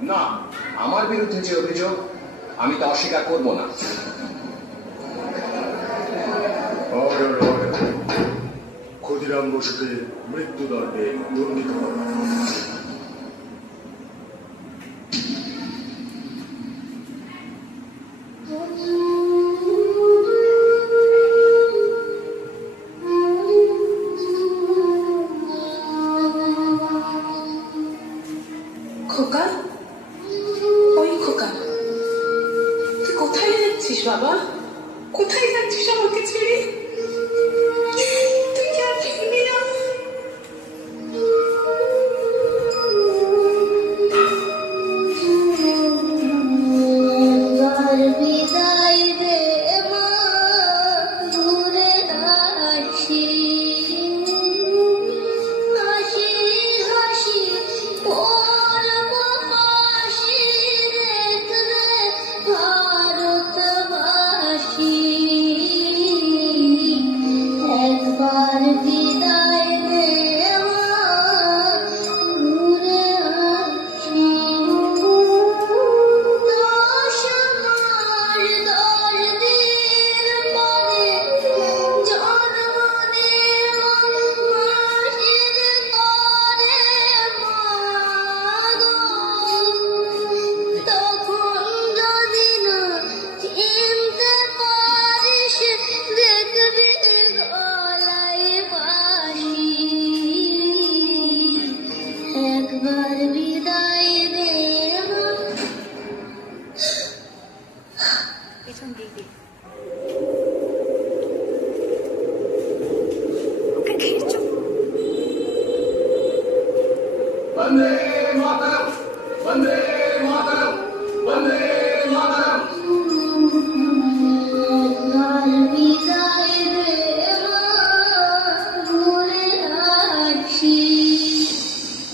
না, আমার বিরুদ্ধে যে অভিযোগ আমি তা অস্বীকার করব না। ক্ষুদিরাম বসুকে মৃত্যুদণ্ডে দণ্ডিত করা। খোকা, ওই খোকা, তুই কোথায় যাচ্ছিস বাবা? কোথায় যাচ্ছিস আমাকে ছেড়ে? তুই কি আর ফিরবি না? বিদায় দে মা, দূরে আসি হাসি হাসি পরব হাসি দেখলে ভারতবাসী। একবার বিদায় দে মা, দূরে আসি। দশ মার দরদির পরে জন্ম নেওয়া মাসির পরে মা গো, তখন যদি না চিনতে পারিস দেখবি গলায় বাঁশি। একবার বিদায় দে